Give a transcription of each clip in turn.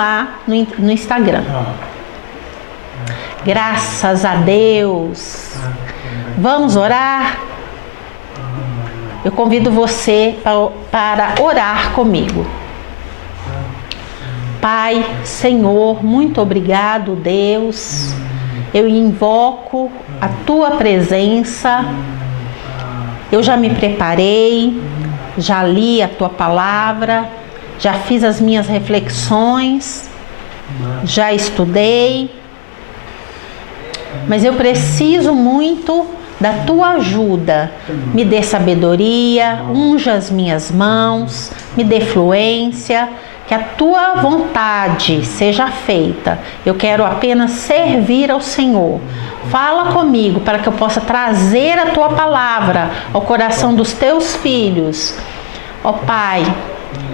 lá no Instagram. Graças a Deus. Vamos orar? Eu convido você para orar comigo. Pai, Senhor, muito obrigado, Deus. Eu invoco a Tua presença. Eu já me preparei, já li a Tua palavra, já fiz as minhas reflexões, já estudei. Mas eu preciso muito da Tua ajuda. Me dê sabedoria, unja as minhas mãos, me dê fluência, que a Tua vontade seja feita. Eu quero apenas servir ao Senhor. Fala comigo para que eu possa trazer a Tua palavra ao coração dos Teus filhos. Ó Pai,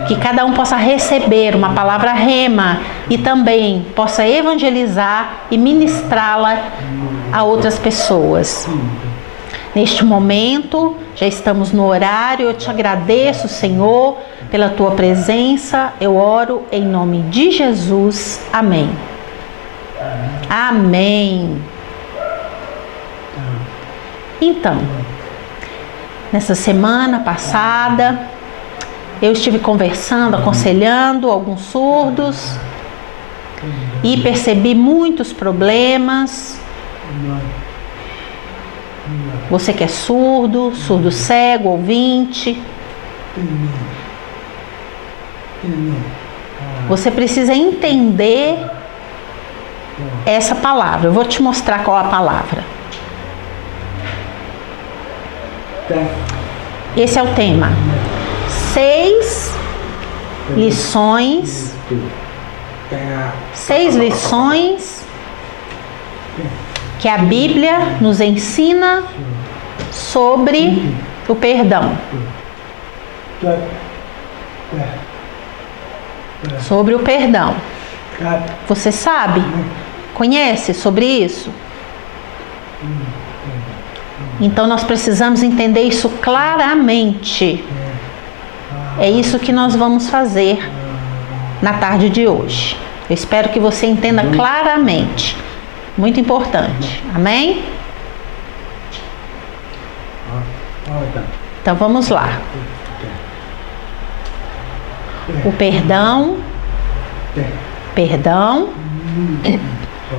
que cada um possa receber uma palavra rema e também possa evangelizar e ministrá-la a outras pessoas. Neste momento, já estamos no horário. Eu te agradeço, Senhor, pela Tua presença. Eu oro em nome de Jesus. Amém. Amém. Então, nessa semana passada, eu estive conversando, aconselhando alguns surdos e percebi muitos problemas. Você que é surdo, surdo cego, ouvinte, você precisa entender essa palavra. Eu vou te mostrar qual é a palavra. Esse é o tema. 6 lições que a Bíblia nos ensina sobre o perdão. Sobre o perdão. Você sabe? Conhece sobre isso? Então nós precisamos entender isso claramente. É isso que nós vamos fazer na tarde de hoje. Eu espero que você entenda claramente. Muito importante. Amém? Então vamos lá. O perdão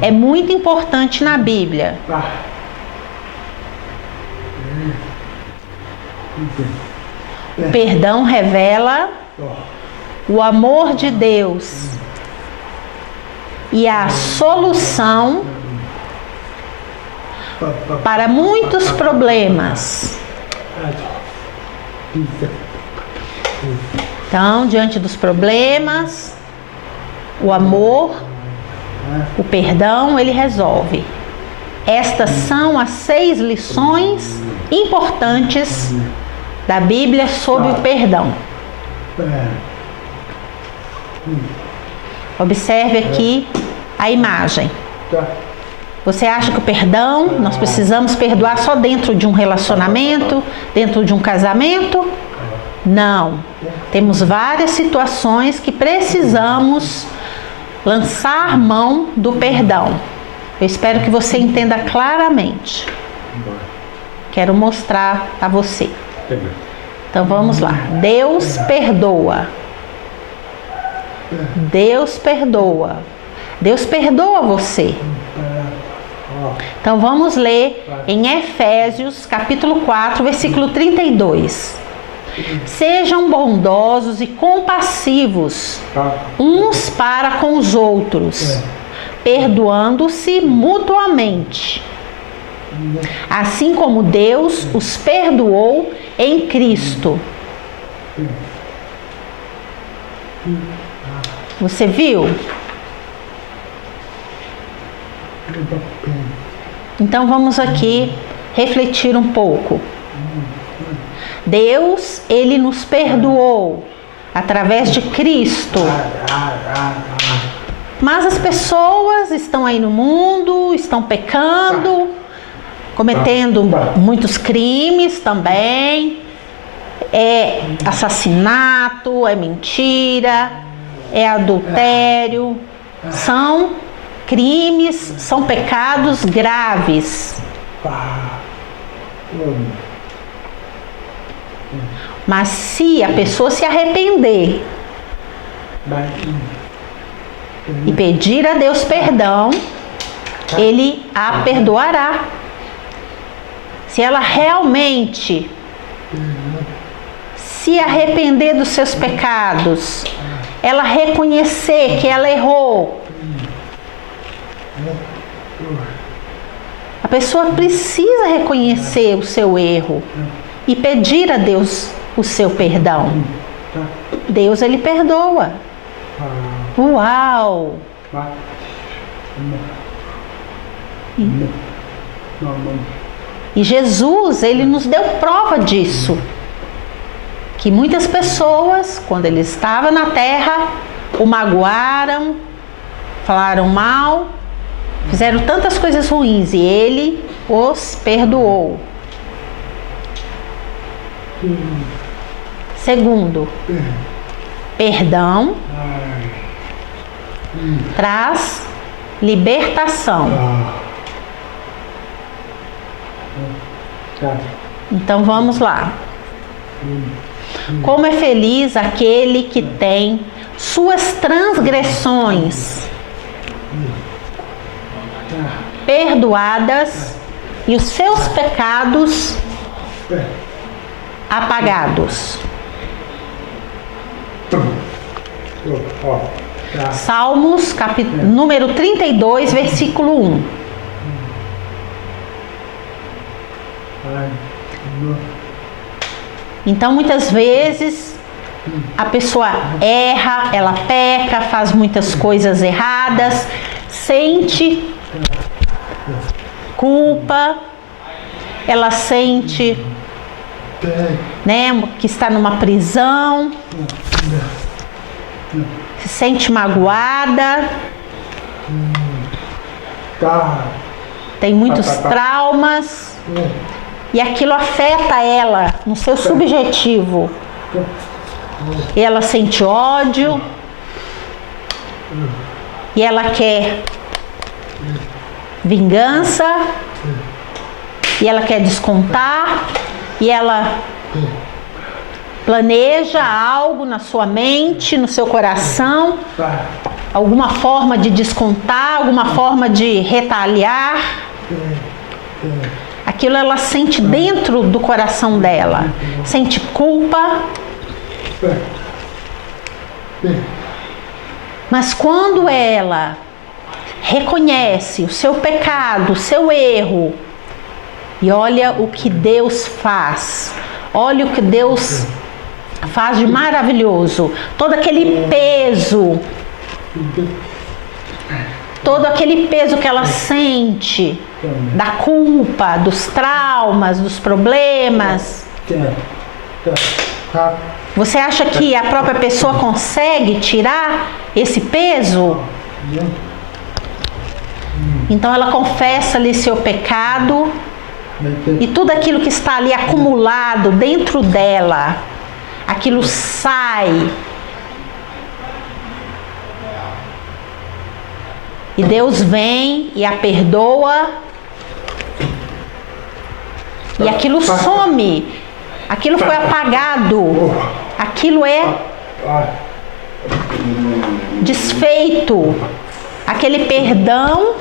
é muito importante na Bíblia. O perdão revela o amor de Deus e a solução para muitos problemas. Então, diante dos problemas, o amor, o perdão, ele resolve. Estas são as 6 lições importantes da Bíblia sobre o perdão. Observe aqui a imagem. Você acha que o perdão, nós precisamos perdoar só dentro de um relacionamento, dentro de um casamento? Não. Temos várias situações que precisamos lançar mão do perdão. Eu espero que você entenda claramente. Quero mostrar a você. Então vamos lá. Deus perdoa. Deus perdoa. Deus perdoa você. Então vamos ler em Efésios capítulo 4, versículo 32. Sejam bondosos e compassivos uns para com os outros, perdoando-se mutuamente, assim como Deus os perdoou em Cristo. Você viu? Então vamos aqui refletir um pouco. Deus, ele nos perdoou através de Cristo. Mas as pessoas estão aí no mundo, estão pecando, cometendo muitos crimes também. É assassinato, é mentira, é adultério, são crimes, são pecados graves. Mas se a pessoa se arrepender e pedir a Deus perdão, Ele a perdoará. Se ela realmente se arrepender dos seus pecados, ela reconhecer que ela errou, a pessoa precisa reconhecer o seu erro e pedir a Deus o seu perdão. Deus, Ele perdoa. Uau! E Jesus, Ele nos deu prova disso. Que muitas pessoas, quando Ele estava na terra, o magoaram, falaram mal, fizeram tantas coisas ruins e Ele os perdoou. Segundo, perdão traz libertação. Então vamos lá. Como é feliz aquele que tem suas transgressões perdoadas e os seus pecados apagados. Salmos, número 32, versículo 1. Então, muitas vezes, a pessoa erra, ela peca, faz muitas coisas erradas, sente culpa, ela sente, né, que está numa prisão, se sente magoada, tem muitos traumas, e aquilo afeta ela no seu subjetivo. E ela sente ódio, e ela quer vingança, e ela quer descontar, e ela planeja algo na sua mente, no seu coração, alguma forma de descontar, alguma forma de retaliar. Aquilo ela sente dentro do coração dela, sente culpa. Mas quando ela reconhece o seu pecado, o seu erro, e olha o que Deus faz, olha o que Deus faz de maravilhoso, todo aquele peso que ela sente, da culpa, dos traumas, dos problemas. Você acha que a própria pessoa consegue tirar esse peso? Então ela confessa ali seu pecado e tudo aquilo que está ali acumulado dentro dela, aquilo sai. E Deus vem e a perdoa. E aquilo some. Aquilo foi apagado. Aquilo é desfeito. Aquele perdão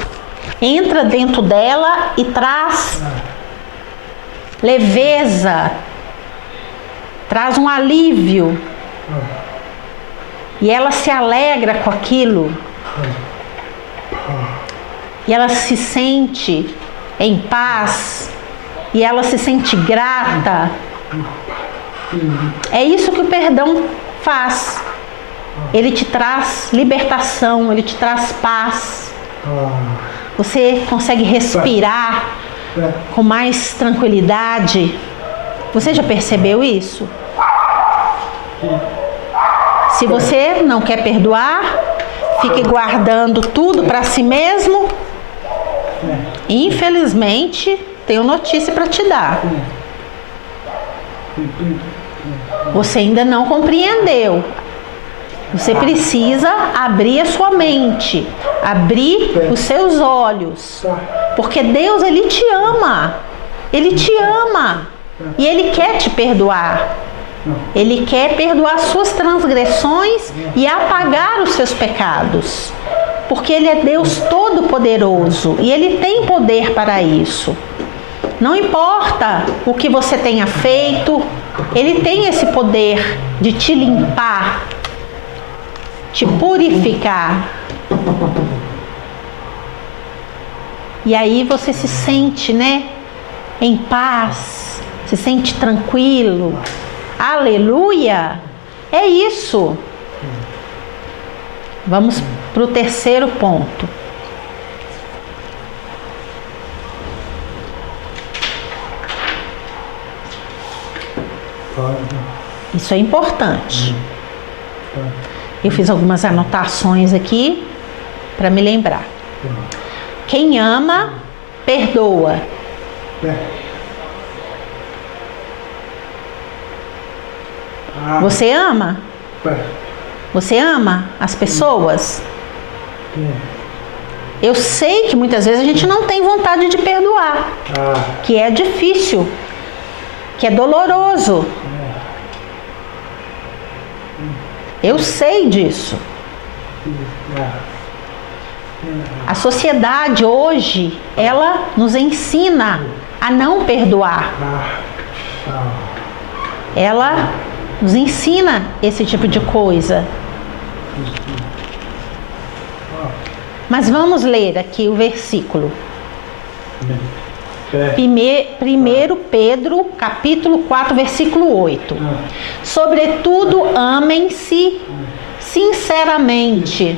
entra dentro dela e traz leveza. Traz um alívio. E ela se alegra com aquilo. E ela se sente em paz. E ela se sente grata. É isso que o perdão faz. Ele te traz libertação, ele te traz paz. Você consegue respirar com mais tranquilidade. Você já percebeu isso? Se você não quer perdoar, fique guardando tudo para si mesmo. Infelizmente, tenho notícia para te dar. Você ainda não compreendeu. Você precisa abrir a sua mente, abrir os seus olhos, porque Deus, Ele te ama. Ele te ama e Ele quer te perdoar. Ele quer perdoar suas transgressões e apagar os seus pecados, porque Ele é Deus Todo-Poderoso e Ele tem poder para isso. Não importa o que você tenha feito, Ele tem esse poder de te limpar, te purificar. E aí você se sente, né, em paz, se sente tranquilo. Aleluia! É isso. Vamos para o terceiro ponto. Isso é importante. Eu fiz algumas anotações aqui para me lembrar. Quem ama, perdoa. Você ama? Você ama as pessoas? Eu sei que muitas vezes a gente não tem vontade de perdoar, que é difícil, que é doloroso. Eu sei disso. A sociedade hoje, ela nos ensina a não perdoar. Ela nos ensina esse tipo de coisa. Mas vamos ler aqui o versículo. 1 Pedro, capítulo 4, versículo 8. Sobretudo, amem-se sinceramente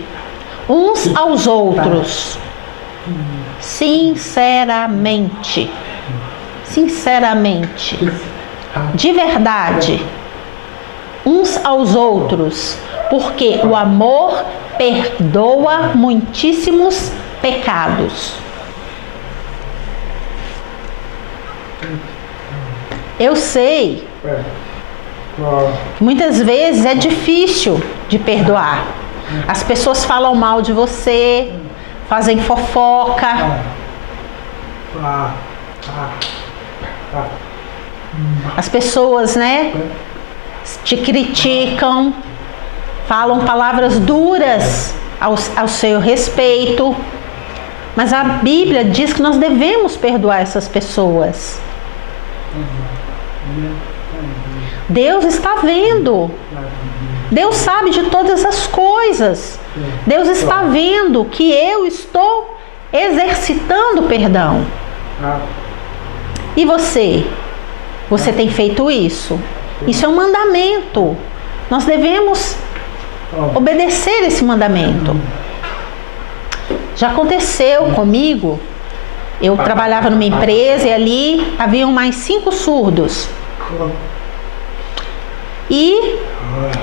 uns aos outros. Sinceramente. Sinceramente. De verdade. Uns aos outros. Porque o amor perdoa muitíssimos pecados. Eu sei que muitas vezes é difícil de perdoar. As pessoas falam mal de você, fazem fofoca. As pessoas, né, te criticam, falam palavras duras ao seu respeito. Mas a Bíblia diz que nós devemos perdoar essas pessoas. Deus está vendo. Deus sabe de todas as coisas. Deus está vendo que eu estou exercitando perdão. E você? Você tem feito isso? Isso é um mandamento. Nós devemos obedecer esse mandamento. Já aconteceu comigo. Eu trabalhava numa empresa e ali haviam mais 5 surdos. E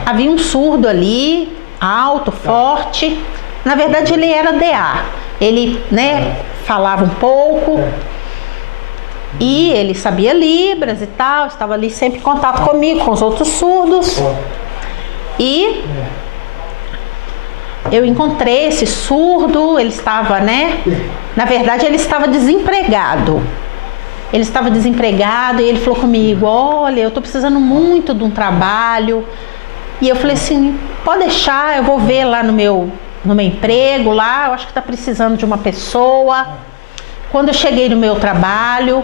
havia um surdo ali, alto, forte. Na verdade, ele era DA. Ele, né, falava um pouco. E ele sabia Libras e tal. Estava ali sempre em contato comigo, com os outros surdos. E eu encontrei esse surdo. Ele estava, né? Na verdade, ele estava desempregado. Ele estava desempregado e ele falou comigo: olha, eu estou precisando muito de um trabalho. E eu falei assim: pode deixar, eu vou ver lá no meu emprego lá, eu acho que está precisando de uma pessoa. Quando eu cheguei no meu trabalho,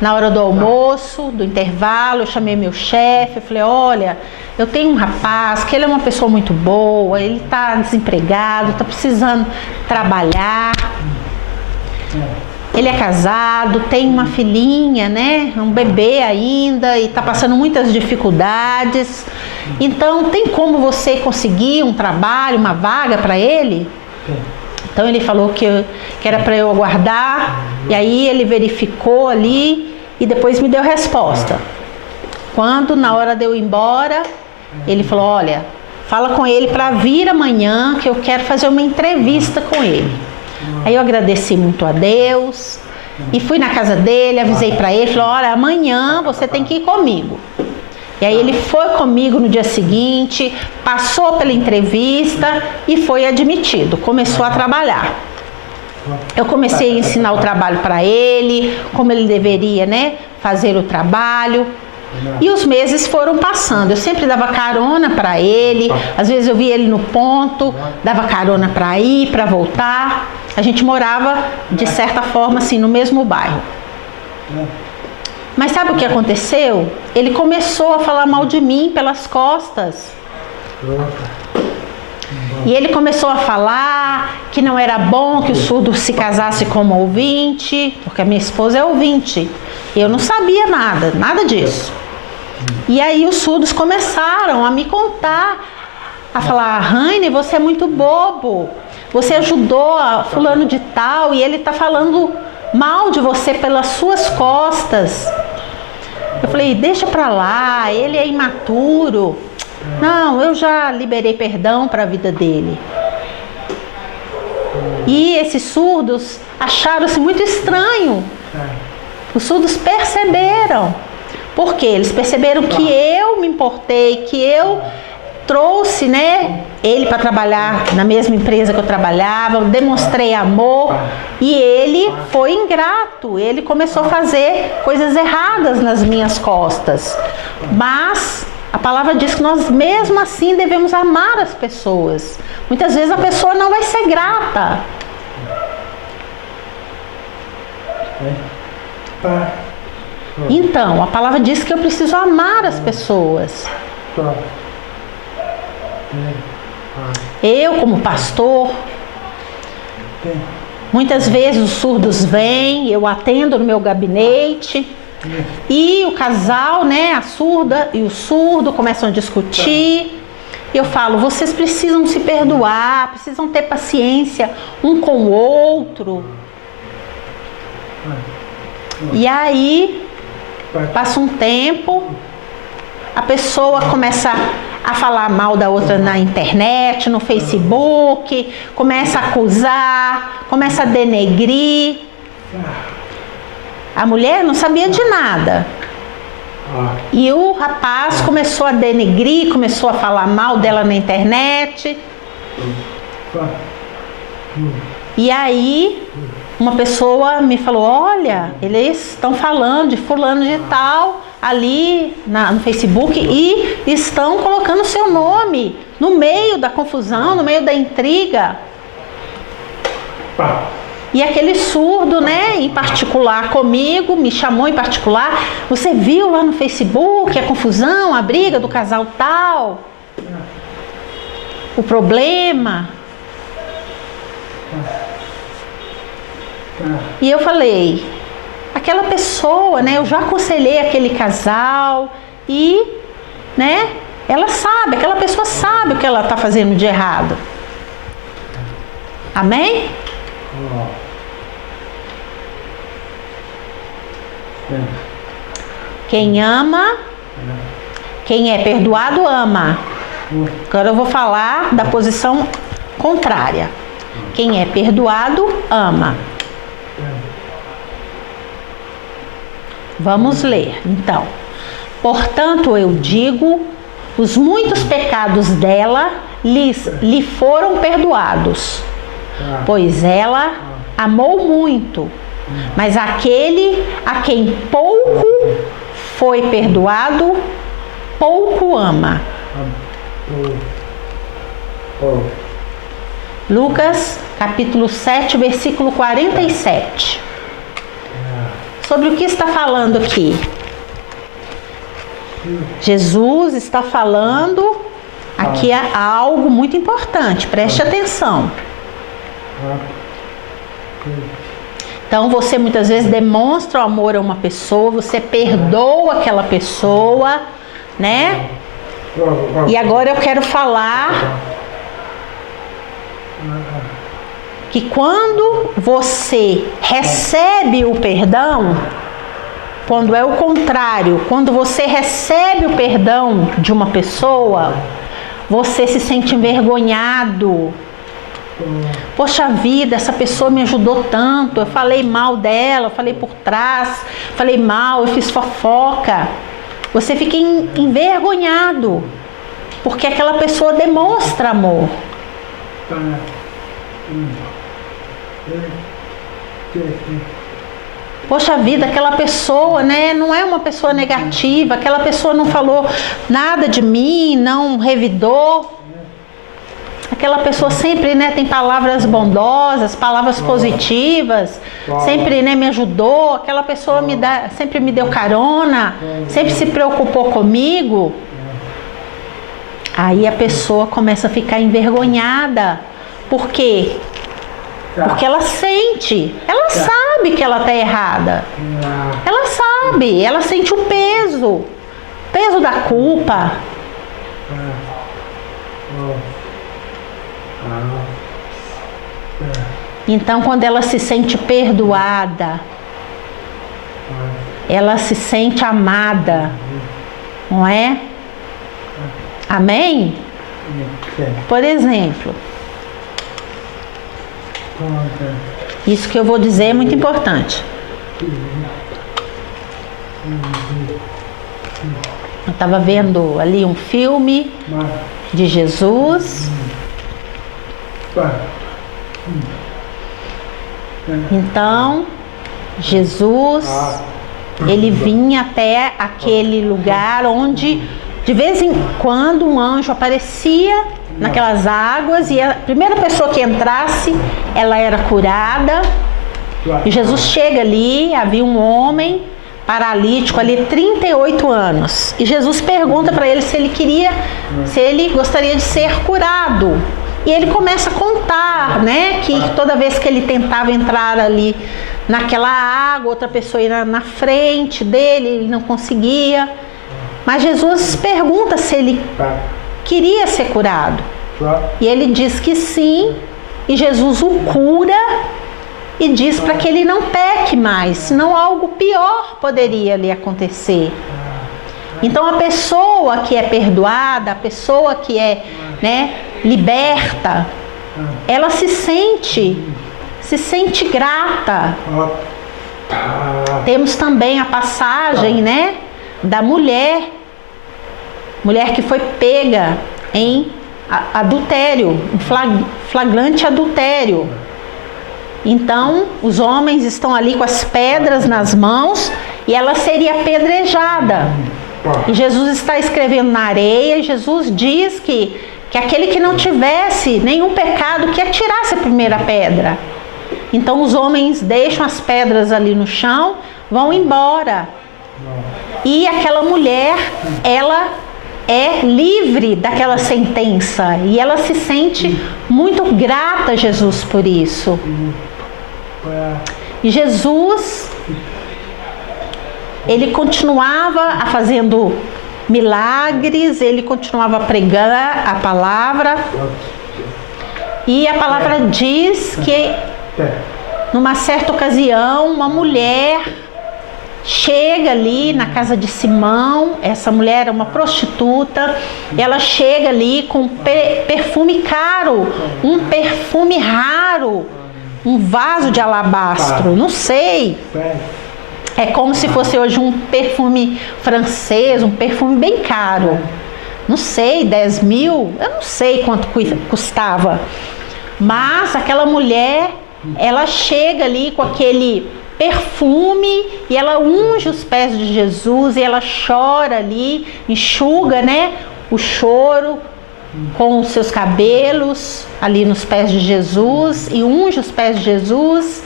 na hora do almoço, do intervalo, eu chamei meu chefe, eu falei: olha, eu tenho um rapaz que ele é uma pessoa muito boa, ele está desempregado, está precisando trabalhar. Ele é casado, tem uma filhinha, né? Um bebê ainda e está passando muitas dificuldades. Então, tem como você conseguir um trabalho, uma vaga para ele? Então, ele falou que era para eu aguardar. E aí, ele verificou ali e depois me deu resposta. Quando, na hora de eu ir embora, ele falou: olha, fala com ele para vir amanhã que eu quero fazer uma entrevista com ele. Aí eu agradeci muito a Deus e fui na casa dele, avisei para ele, falei: olha, amanhã você tem que ir comigo. E aí ele foi comigo no dia seguinte, passou pela entrevista e foi admitido, começou a trabalhar. Eu comecei a ensinar o trabalho para ele, como ele deveria, né, fazer o trabalho. E os meses foram passando, eu sempre dava carona para ele, às vezes eu via ele no ponto, dava carona para ir, para voltar. A gente morava, de certa forma, assim, no mesmo bairro. Mas sabe o que aconteceu? Ele começou a falar mal de mim pelas costas. E ele começou a falar que não era bom que o surdo se casasse como ouvinte, porque a minha esposa é ouvinte. Eu não sabia nada disso. E aí os surdos começaram a me contar, a falar: Raine, você é muito bobo, você ajudou a fulano de tal e ele está falando mal de você pelas suas costas. Eu falei: deixa pra lá, ele é imaturo. Não, eu já liberei perdão para a vida dele. E esses surdos acharam-se muito estranho. Os surdos perceberam. Porque eles perceberam que eu me importei, que eu trouxe, né, ele para trabalhar na mesma empresa que eu trabalhava, demonstrei amor, e ele foi ingrato, ele começou a fazer coisas erradas nas minhas costas. Mas a palavra diz que nós mesmo assim devemos amar as pessoas. Muitas vezes a pessoa não vai ser grata. Então, a palavra diz que eu preciso amar as pessoas. Eu, como pastor, muitas vezes os surdos vêm, eu atendo no meu gabinete, e o casal, né, a surda e o surdo começam a discutir. Eu falo: vocês precisam se perdoar, precisam ter paciência um com o outro. E aí passa um tempo, a pessoa começa a falar mal da outra na internet, no Facebook, começa a acusar, começa a denegrir. A mulher não sabia de nada. E o rapaz começou a denegrir, começou a falar mal dela na internet. E aí uma pessoa me falou: olha, eles estão falando de fulano de tal ali no Facebook e estão colocando o seu nome no meio da confusão, no meio da intriga. E aquele surdo, né, em particular comigo, me chamou em particular: você viu lá no Facebook a confusão, a briga do casal tal? O problema? E eu falei: aquela pessoa, né, eu já aconselhei aquele casal e, né, ela sabe, aquela pessoa sabe o que ela está fazendo de errado. Amém? Quem ama, quem é perdoado ama. Agora eu vou falar da posição contrária. Quem é perdoado ama. Vamos ler, então. Portanto, eu digo, os muitos pecados dela lhe foram perdoados, pois ela amou muito. Mas aquele a quem pouco foi perdoado, pouco ama. Lucas, capítulo 7, versículo 47. Sobre o que está falando aqui? Jesus está falando aqui algo muito importante, preste atenção. Então você muitas vezes demonstra o amor a uma pessoa, você perdoa aquela pessoa, né? E agora eu quero falar que quando você recebe o perdão, quando é o contrário, quando você recebe o perdão de uma pessoa, você se sente envergonhado. Poxa vida, essa pessoa me ajudou tanto, eu falei mal dela, eu falei por trás, falei mal, eu fiz fofoca. você fica envergonhado, porque aquela pessoa demonstra amor. Poxa vida, aquela pessoa, né, não é uma pessoa negativa, aquela pessoa não falou nada de mim, não revidou. Aquela pessoa sempre, né, tem palavras bondosas, palavras positivas, sempre, né, me ajudou. Aquela pessoa sempre me deu carona, sempre se preocupou comigo. Aí a pessoa começa a ficar envergonhada. Por quê? Porque ela sente, ela sabe que ela está errada. Ela sabe, ela sente o peso da culpa. Então, quando ela se sente perdoada, ela se sente amada, não é? Amém? Por exemplo, isso que eu vou dizer é muito importante. Eu estava vendo ali um filme de Jesus. Então, Jesus, ele vinha até aquele lugar onde, de vez em quando, um anjo aparecia naquelas águas e a primeira pessoa que entrasse, ela era curada. E Jesus chega ali, havia um homem paralítico ali, 38 anos. E Jesus pergunta para ele se ele gostaria de ser curado. E ele começa a contar, né, que toda vez que ele tentava entrar ali naquela água, outra pessoa ia na frente dele, ele não conseguia. Mas Jesus pergunta se ele queria ser curado. E ele diz que sim, e Jesus o cura e diz para que ele não peque mais, senão algo pior poderia lhe acontecer. Então a pessoa que é perdoada, a pessoa que é, né, liberta, ela se sente grata. Temos também a passagem, né, da mulher que foi pega em adultério, em flagrante adultério. Então os homens estão ali com as pedras nas mãos e ela seria apedrejada. E Jesus está escrevendo na areia e Jesus diz que aquele que não tivesse nenhum pecado, que atirasse a primeira pedra. Então os homens deixam as pedras ali no chão, vão embora. E aquela mulher, ela é livre daquela sentença e ela se sente muito grata a Jesus por isso. E Jesus, ele continuava a fazendo milagres, ele continuava a pregar a palavra. E a palavra diz que numa certa ocasião uma mulher chega ali na casa de Simão. Essa mulher é uma prostituta. Ela chega ali com perfume caro, um perfume raro, um vaso de alabastro, não sei. É como se fosse hoje um perfume francês, um perfume bem caro. Não sei, 10 mil, eu não sei quanto custava. Mas aquela mulher, ela chega ali com aquele perfume e ela unge os pés de Jesus e ela chora ali, enxuga, né, o choro com os seus cabelos ali nos pés de Jesus e unge os pés de Jesus.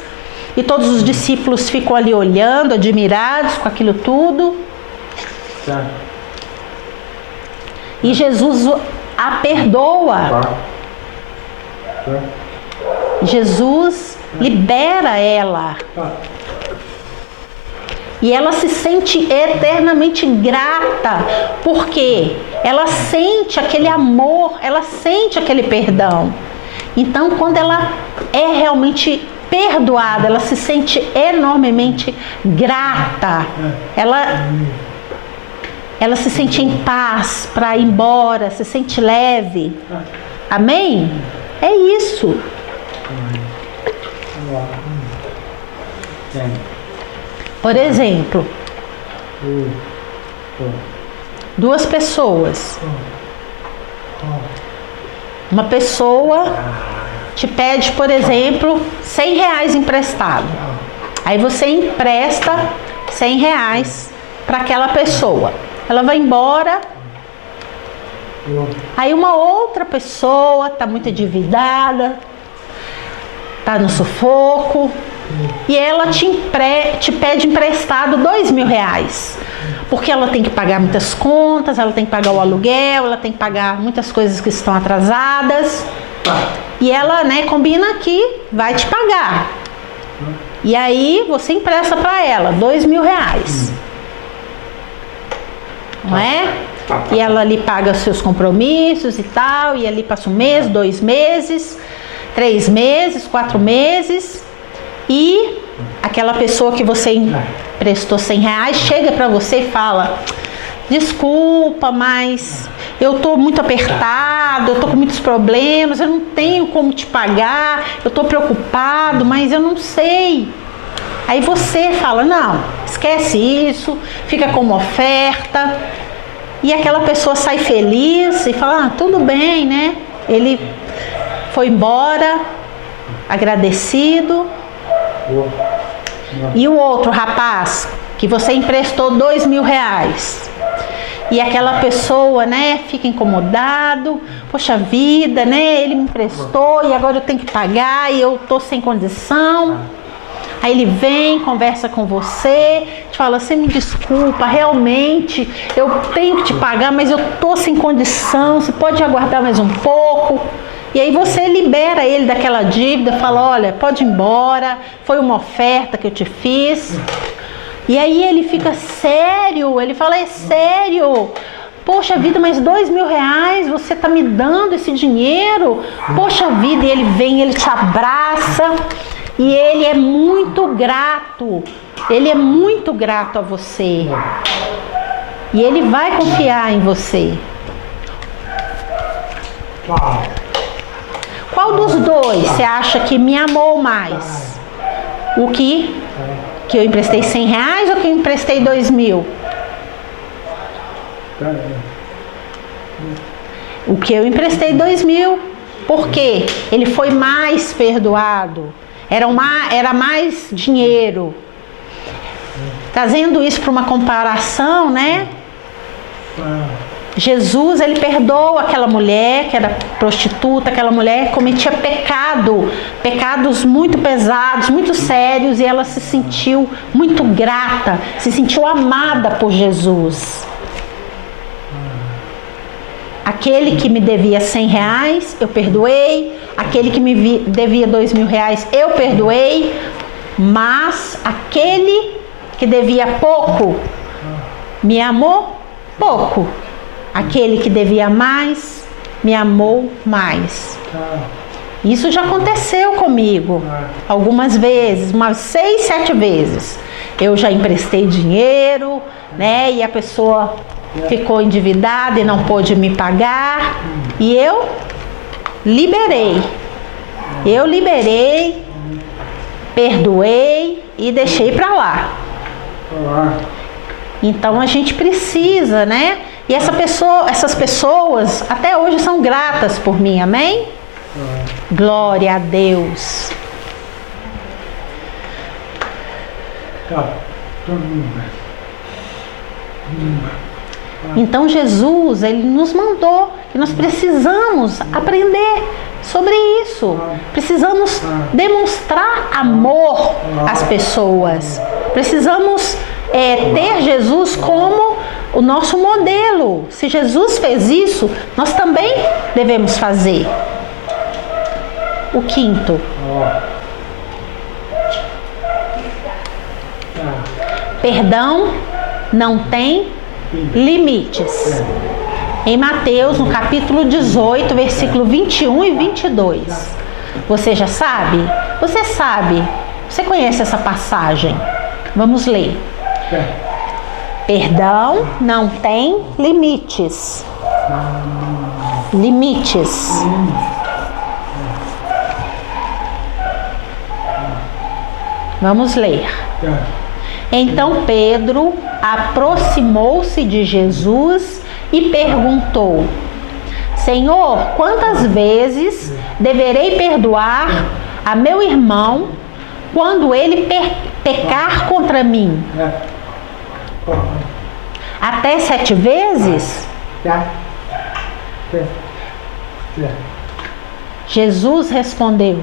E todos os discípulos ficam ali olhando, admirados com aquilo tudo. E Jesus a perdoa. Jesus libera ela. E ela se sente eternamente grata, porque ela sente aquele amor, ela sente aquele perdão. Então, quando ela é realmente perdoada, ela se sente enormemente grata. Ela se sente em paz para ir embora, se sente leve. Amém? É isso. Por exemplo, duas pessoas. Uma pessoa te pede, por exemplo, R$100 emprestado. Aí você empresta R$100 para aquela pessoa. Ela vai embora. Aí uma outra pessoa está muito endividada, está no sufoco, e ela te pede emprestado R$2.000. Porque ela tem que pagar muitas contas, ela tem que pagar o aluguel, ela tem que pagar muitas coisas que estão atrasadas. E ela, combina que vai te pagar. E aí você empresta para ela R$2.000. Não é? E ela lhe paga os seus compromissos e tal, e ali passa 1 mês, 2 meses, 3 meses, 4 meses, e aquela pessoa que você emprestou R$100 chega para você e fala: desculpa, mas eu estou muito apertado, eu estou com muitos problemas, eu não tenho como te pagar, eu estou preocupado, mas eu não sei. Aí você fala: não, esquece isso, fica como oferta. E aquela pessoa sai feliz e fala: tudo bem, né? Ele foi embora, agradecido. E o outro rapaz, que você emprestou R$2.000. E aquela pessoa, fica incomodado. Poxa vida, ele me emprestou e agora eu tenho que pagar e eu tô sem condição. Aí ele vem, conversa com você, te fala: você me desculpa, realmente eu tenho que te pagar, mas eu tô sem condição, você pode aguardar mais um pouco. E aí você libera ele daquela dívida, fala: olha, pode ir embora, foi uma oferta que eu te fiz. E aí ele fica sério, ele fala: é sério? Poxa vida, mas R$2.000, você tá me dando esse dinheiro? Poxa vida, e ele vem, ele te abraça, e ele é muito grato, a você. E ele vai confiar em você. Qual dos dois você acha que me amou mais? O que eu emprestei R$100 ou que eu emprestei R$2.000? O que eu emprestei R$2.000. Por quê? Ele foi mais perdoado. Era mais dinheiro. Trazendo isso para uma comparação, Jesus, ele perdoa aquela mulher que era prostituta, aquela mulher que cometia pecados muito pesados, muito sérios, e ela se sentiu muito grata, se sentiu amada por Jesus. Aquele que me devia R$100, eu perdoei. Aquele que me devia R$2.000, eu perdoei. Mas aquele que devia pouco, me amou pouco. Aquele que devia mais, me amou mais. Isso já aconteceu comigo algumas vezes, umas 6, 7 vezes. Eu já emprestei dinheiro, e a pessoa ficou endividada e não pôde me pagar. E eu liberei, perdoei e deixei para lá. Então a gente precisa, E essas pessoas até hoje são gratas por mim, amém? Glória a Deus. Então Jesus, ele nos mandou que nós precisamos aprender sobre isso. Precisamos demonstrar amor às pessoas. Precisamos ter Jesus como o nosso modelo. Se Jesus fez isso, nós também devemos fazer. O quinto. Perdão não tem limites. Em Mateus, no capítulo 18, versículo 21 e 22. Você já sabe? Você sabe. Você conhece essa passagem? Vamos ler. Perdão não tem limites. Limites. Vamos ler. Então Pedro aproximou-se de Jesus e perguntou: Senhor, quantas vezes deverei perdoar a meu irmão quando ele pecar contra mim? Até 7 vezes? Jesus respondeu: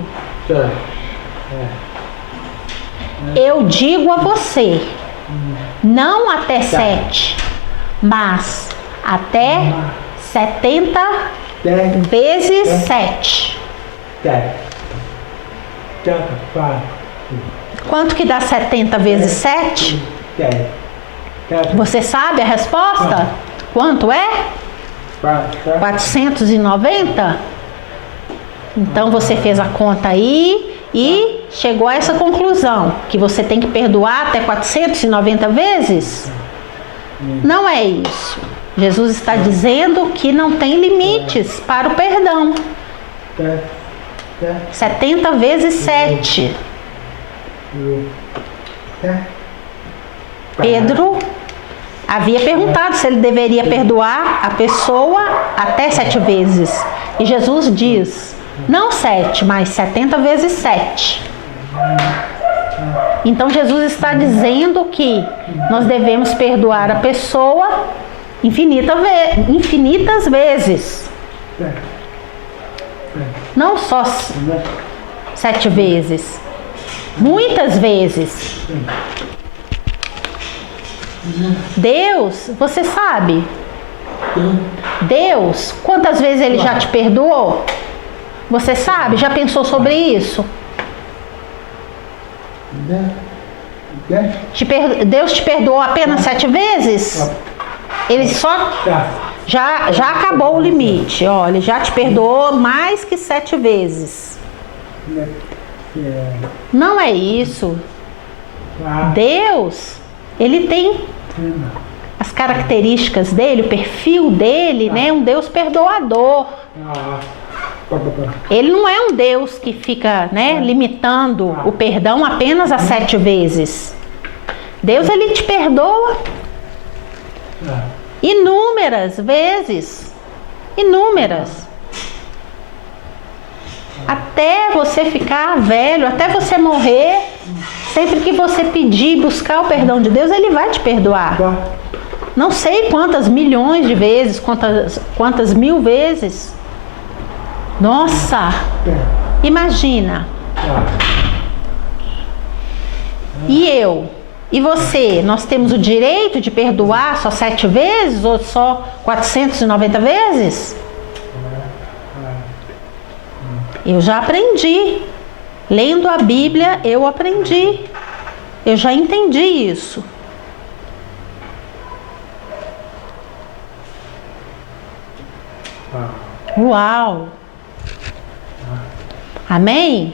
eu digo a você, não até 7, mas até 70 vezes 7. Quanto que dá 70 vezes 7? Você sabe a resposta? Quanto é? 490? Então você fez a conta aí e chegou a essa conclusão, que você tem que perdoar até 490 vezes? Não é isso. Jesus está dizendo que não tem limites para o perdão. 70 vezes 7. Pedro havia perguntado se ele deveria perdoar a pessoa até 7 vezes. E Jesus diz: não 7, mas 70 vezes 7. Então Jesus está dizendo que nós devemos perdoar a pessoa infinitas vezes. Não só 7 vezes. Muitas vezes. Deus, você sabe? Deus, quantas vezes Ele já te perdoou? Você sabe? Já pensou sobre isso? Deus te perdoou apenas 7 vezes? Ele só... Já acabou o limite. Ó, Ele já te perdoou mais que 7 vezes. Não é isso. Deus, Ele tem as características dele, o perfil dele, né? Um Deus perdoador. Ele não é um Deus que fica, né, limitando o perdão apenas a 7 vezes. Deus, Ele te perdoa inúmeras vezes. Inúmeras. Até você ficar velho, até você morrer, sempre que você pedir e buscar o perdão de Deus, Ele vai te perdoar. Não sei quantas milhões de vezes, quantas mil vezes. Nossa! Imagina. E eu? E você? Nós temos o direito de perdoar só 7 vezes ou só 490 vezes? Eu já aprendi. Lendo a Bíblia, eu aprendi. Eu já entendi isso. Uau! Amém?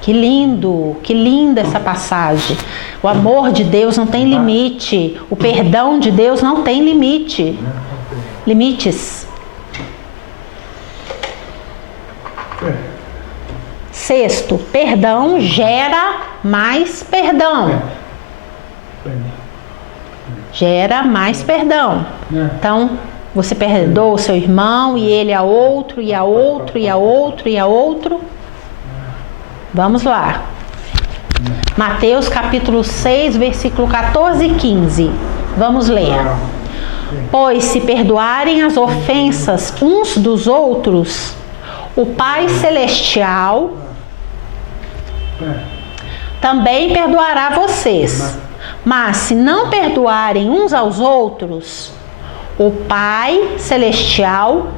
Que lindo, que linda essa passagem. O amor de Deus não tem limite. O perdão de Deus não tem limite. Limites. Sexto, perdão gera mais perdão. Gera mais perdão. Então, você perdoa o seu irmão e ele a outro, e a outro, e a outro, e a outro. Vamos lá. Mateus capítulo 6, versículo 14 e 15. Vamos ler. Pois se perdoarem as ofensas uns dos outros, o Pai Celestial também perdoará vocês. Mas se não perdoarem uns aos outros, o Pai Celestial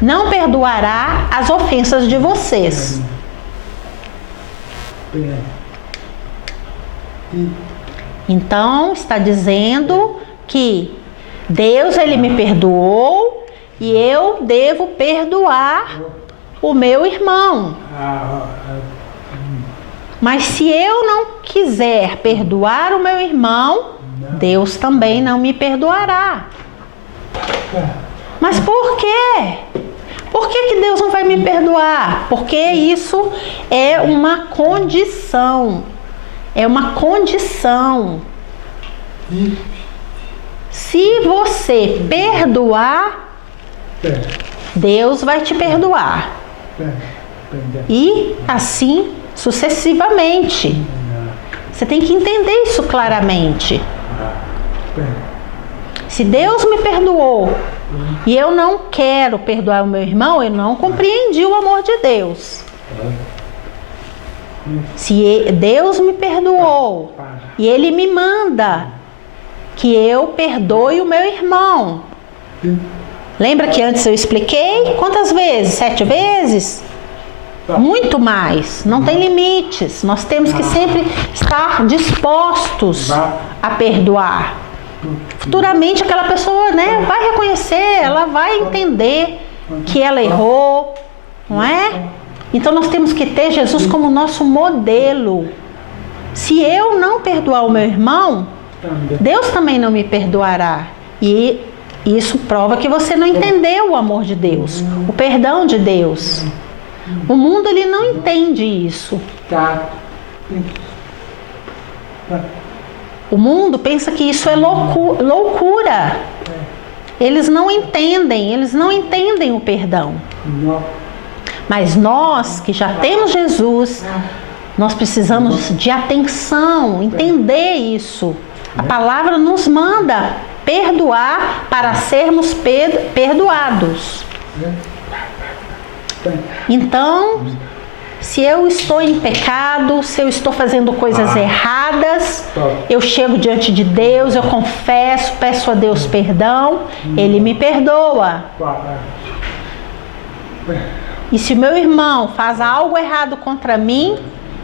não perdoará as ofensas de vocês. Então, está dizendo que Deus, Ele me perdoou e eu devo perdoar o meu irmão. Mas se eu não quiser perdoar o meu irmão, Deus também não me perdoará. Mas por quê? Por que Deus não vai me perdoar? Porque isso é uma condição. É uma condição. Se você perdoar, Deus vai te perdoar. E assim sucessivamente. Você tem que entender isso claramente. Se Deus me perdoou e eu não quero perdoar o meu irmão, eu não compreendi o amor de Deus. Se Deus me perdoou e Ele me manda que eu perdoe o meu irmão. Lembra que antes eu expliquei? Quantas vezes? 7 vezes? Muito mais. Não tem limites. Nós temos que sempre estar dispostos a perdoar. Futuramente aquela pessoa, né, vai reconhecer, ela vai entender que ela errou, não é? Então nós temos que ter Jesus como nosso modelo. Se eu não perdoar o meu irmão, Deus também não me perdoará. E isso prova que você não entendeu o amor de Deus, o perdão de Deus. O mundo ele não entende isso. O mundo pensa que isso é loucura. Eles não entendem o perdão. Mas nós que já temos Jesus, nós precisamos de atenção, entender isso. A palavra nos manda perdoar para sermos perdoados. Então, se eu estou em pecado, se eu estou fazendo coisas erradas, eu chego diante de Deus, eu confesso, peço a Deus perdão, Ele me perdoa. E se o meu irmão faz algo errado contra mim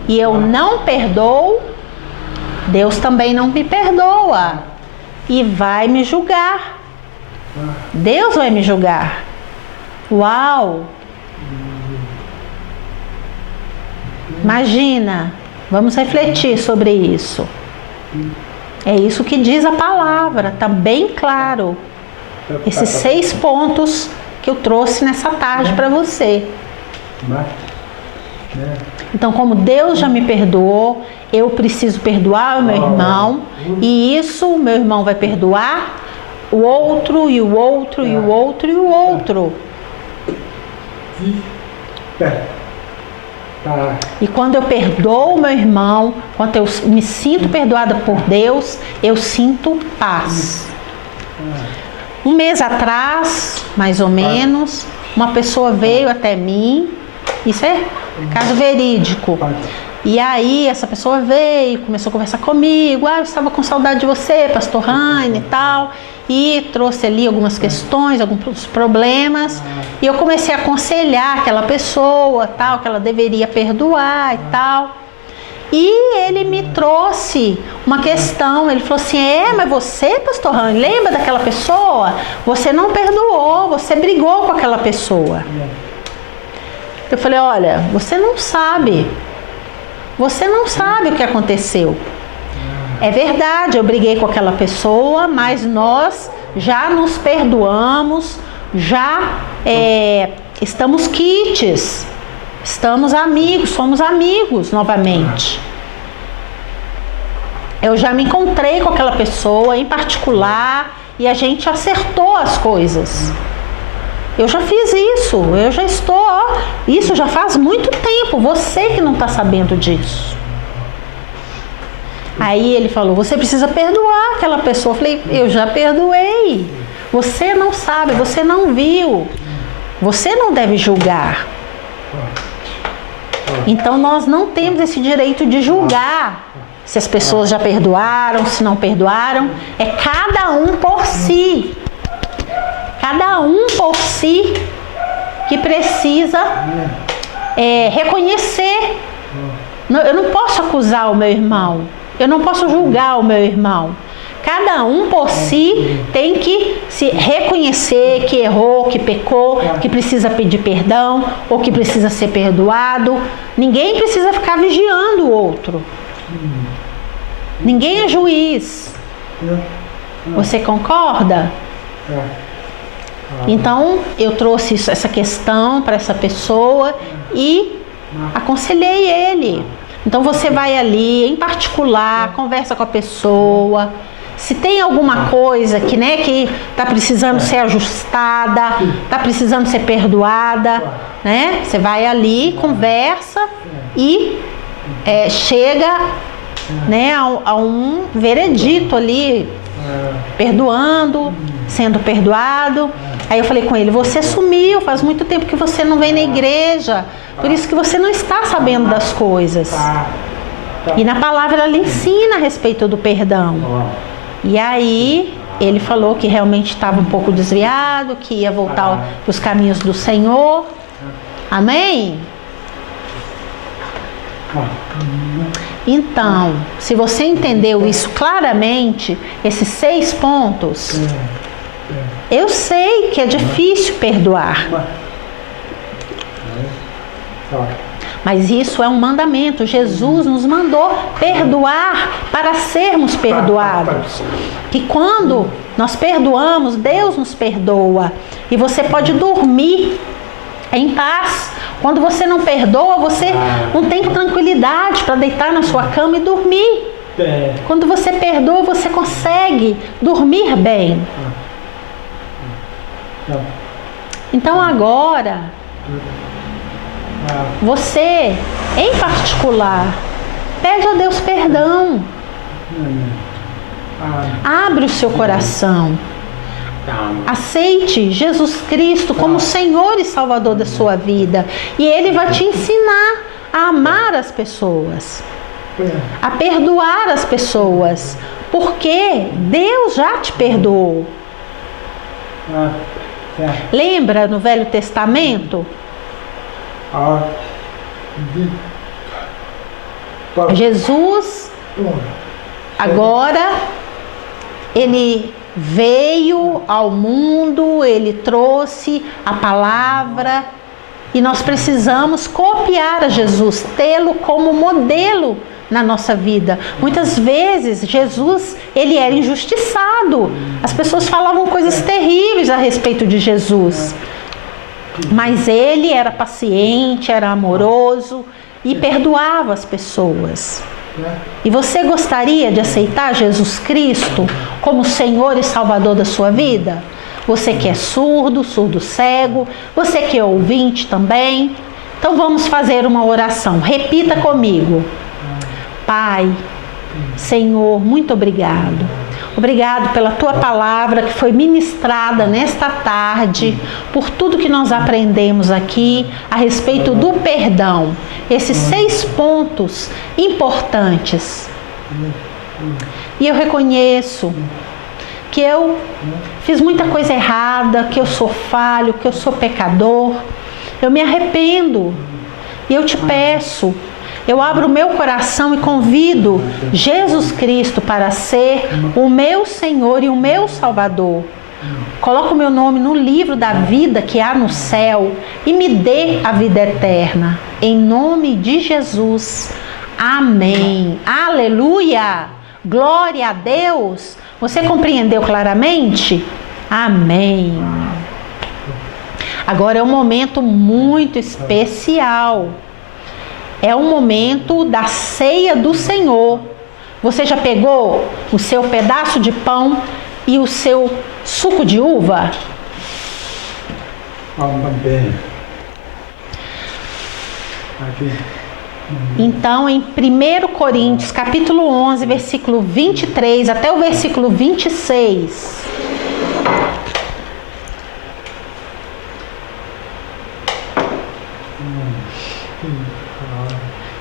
e eu não perdoo, Deus também não me perdoa e vai me julgar. Deus vai me julgar. Uau! Imagina, vamos refletir sobre isso. É isso que diz a palavra, está bem claro. Esses 6 pontos que eu trouxe nessa tarde para você. Então, como Deus já me perdoou, eu preciso perdoar o meu irmão, e isso o meu irmão vai perdoar o outro, e o outro, e o outro, e o outro. E quando eu perdoo o meu irmão, quando eu me sinto perdoada por Deus, eu sinto paz. Um mês atrás, mais ou menos, uma pessoa veio até mim, isso é caso verídico. E aí essa pessoa veio, começou a conversar comigo, eu estava com saudade de você, pastor Raine e tal, e trouxe ali algumas questões, alguns problemas, e eu comecei a aconselhar aquela pessoa, tal, que ela deveria perdoar e tal. E ele me trouxe uma questão, ele falou assim, mas você, pastor Raine, lembra daquela pessoa? Você não perdoou, você brigou com aquela pessoa. Eu falei, olha, você não sabe o que aconteceu. É verdade, eu briguei com aquela pessoa, mas nós já nos perdoamos, já estamos quites, estamos amigos, somos amigos novamente. Eu já me encontrei com aquela pessoa em particular e a gente acertou as coisas. Eu já fiz isso, eu já estou, isso já faz muito tempo, você que não está sabendo disso. Aí ele falou, você precisa perdoar aquela pessoa. Eu falei, eu já perdoei. Você não sabe, você não viu. Você não deve julgar. Então nós não temos esse direito de julgar se as pessoas já perdoaram, se não perdoaram. É cada um por si. Cada um por si que precisa reconhecer. Eu não posso acusar o meu irmão. Eu não posso julgar o meu irmão. Cada um por si tem que se reconhecer que errou, que pecou, que precisa pedir perdão ou que precisa ser perdoado. Ninguém precisa ficar vigiando o outro. Ninguém é juiz. Você concorda? Então eu trouxe essa questão para essa pessoa e aconselhei ele. Então você vai ali, em particular, conversa com a pessoa. Se tem alguma coisa que, né, que está precisando ser ajustada, está precisando ser perdoada, né? Você vai ali, conversa e chega, né, a um veredito ali, perdoando, sendo perdoado. Aí eu falei com ele: você sumiu, faz muito tempo que você não vem na igreja, por isso que você não está sabendo das coisas. E na palavra ela ensina a respeito do perdão. E aí ele falou que realmente estava um pouco desviado, que ia voltar para os caminhos do Senhor. Amém? Então, se você entendeu isso claramente, esses 6 pontos, eu sei que é difícil perdoar. Mas isso é um mandamento. Jesus nos mandou perdoar para sermos perdoados. E quando nós perdoamos, Deus nos perdoa. E você pode dormir em paz. Quando você não perdoa, você não tem tranquilidade para deitar na sua cama e dormir. Quando você perdoa, você consegue dormir bem. Então agora, você, em particular, pede a Deus perdão. Abre o seu coração. Aceite Jesus Cristo como Senhor e Salvador da sua vida. E Ele vai te ensinar a amar as pessoas, a perdoar as pessoas, porque Deus já te perdoou. Lembra no Velho Testamento? Jesus, agora, Ele veio ao mundo, Ele trouxe a palavra e nós precisamos copiar a Jesus, tê-lo como modelo na nossa vida. Muitas vezes Jesus, Ele era injustiçado, as pessoas falavam coisas terríveis a respeito de Jesus, mas Ele era paciente, era amoroso e perdoava as pessoas. E você gostaria de aceitar Jesus Cristo como Senhor e Salvador da sua vida? Você que é surdo, surdo cego, você que é ouvinte também. Então vamos fazer uma oração. Repita comigo. Pai, Senhor, muito obrigado. Obrigado pela Tua palavra que foi ministrada nesta tarde, por tudo que nós aprendemos aqui a respeito do perdão. Esses 6 pontos importantes. E eu reconheço que eu fiz muita coisa errada, que eu sou falho, que eu sou pecador. Eu me arrependo e eu te peço, eu abro o meu coração e convido Jesus Cristo para ser o meu Senhor e o meu Salvador. Coloca o meu nome no livro da vida que há no céu e me dê a vida eterna. Em nome de Jesus. Amém. Aleluia. Glória a Deus. Você compreendeu claramente? Amém. Agora é um momento muito especial. É um momento da ceia do Senhor. Você já pegou o seu pedaço de pão e o seu suco de uva? Então, em 1 Coríntios, capítulo 11, versículo 23 até o versículo 26...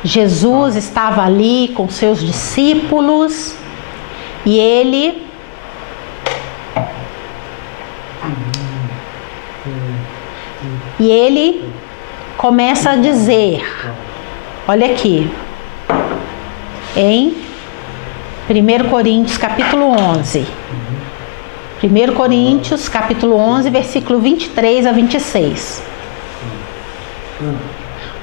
Jesus estava ali com seus discípulos e ele começa a dizer, olha aqui, em 1 Coríntios capítulo 11. 1 Coríntios capítulo 11, versículo 23 a 26.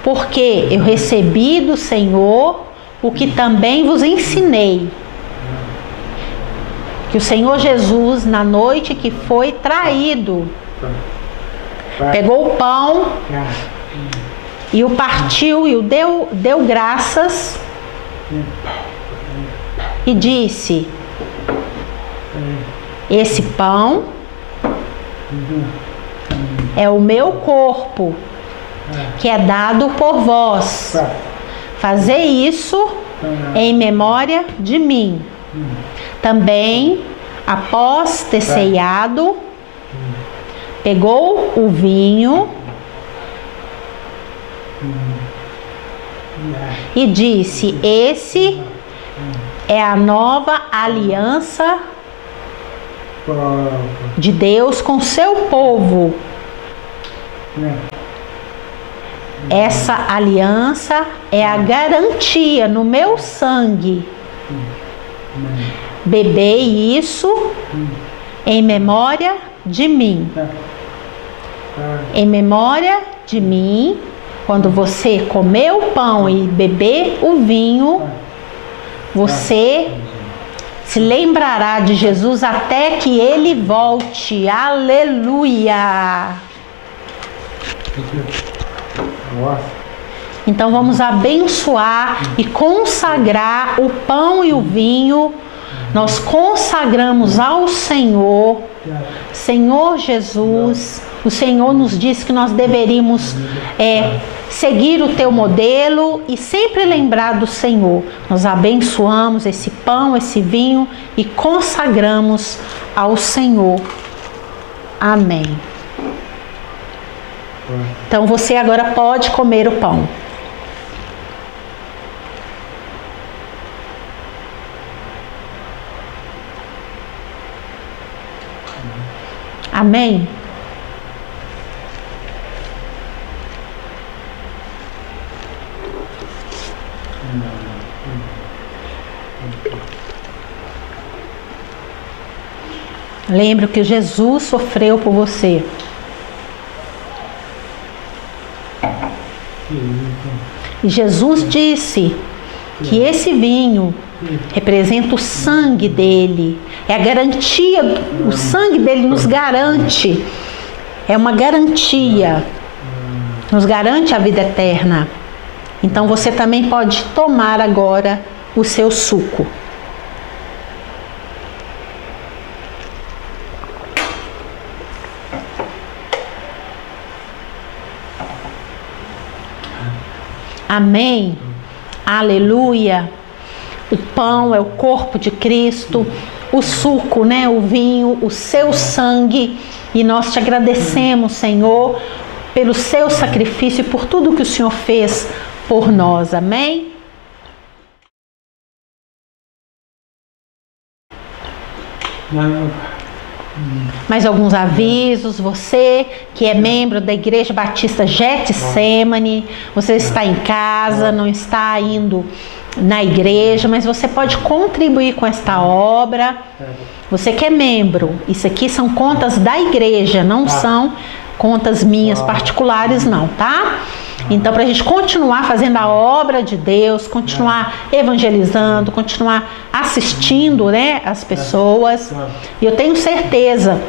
Porque eu recebi do Senhor o que também vos ensinei. Que o Senhor Jesus, na noite que foi traído, pegou o pão e o partiu e o deu graças e disse: Esse pão é o meu corpo, que é dado por vós. Fazei isso em memória de mim. Também, após ter ceiado, pegou o vinho e disse: esse é a nova aliança de Deus com seu povo. Essa aliança é a garantia no meu sangue. Bebei isso em memória de mim. Em memória de mim, quando você comer o pão e beber o vinho, você se lembrará de Jesus até que ele volte. Aleluia! Então vamos abençoar e consagrar o pão e o vinho. Nós consagramos ao Senhor. Senhor Jesus, o Senhor nos disse que nós deveríamos seguir o teu modelo e sempre lembrar do Senhor. Nós abençoamos esse pão, esse vinho e consagramos ao Senhor. Amém. Então você agora pode comer o pão. Amém? Lembra que Jesus sofreu por você. E Jesus disse que esse vinho representa o sangue dele. É a garantia, o sangue dele nos garante. É uma garantia. Nos garante a vida eterna. Então você também pode tomar agora o seu suco. Amém? Aleluia! O pão é o corpo de Cristo, o suco, né, o vinho, o seu sangue. E nós te agradecemos, Senhor, pelo seu sacrifício e por tudo que o Senhor fez por nós. Amém? Mais alguns avisos. Você que é membro da Igreja Batista Getsemane, você está em casa, não está indo na igreja, mas você pode contribuir com esta obra. Você que é membro, isso aqui são contas da igreja, não são contas minhas particulares não, tá? Então, para a gente continuar fazendo a obra de Deus, continuar evangelizando, continuar assistindo, né, as pessoas, e eu tenho certeza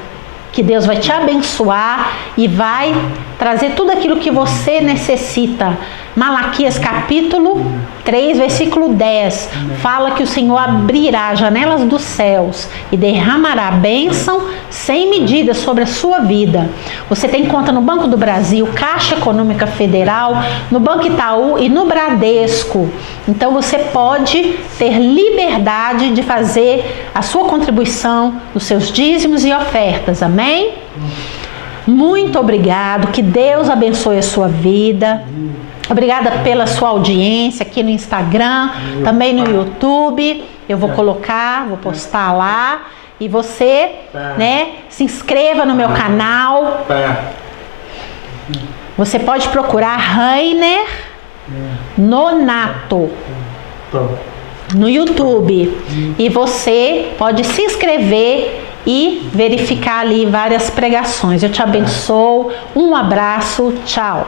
que Deus vai te abençoar e vai trazer tudo aquilo que você necessita. Malaquias capítulo 3, versículo 10, fala que o Senhor abrirá janelas dos céus e derramará bênção sem medida sobre a sua vida. Você tem conta no Banco do Brasil, Caixa Econômica Federal, no Banco Itaú e no Bradesco. Então você pode ter liberdade de fazer a sua contribuição dos seus dízimos e ofertas. Amém? Muito obrigado, que Deus abençoe a sua vida. Obrigada pela sua audiência aqui no Instagram, também no YouTube. Eu vou colocar, vou postar lá. E você, né, se inscreva no meu canal. Você pode procurar Rainer Nonato no YouTube. E você pode se inscrever e verificar ali várias pregações. Eu te abençoo. Um abraço. Tchau.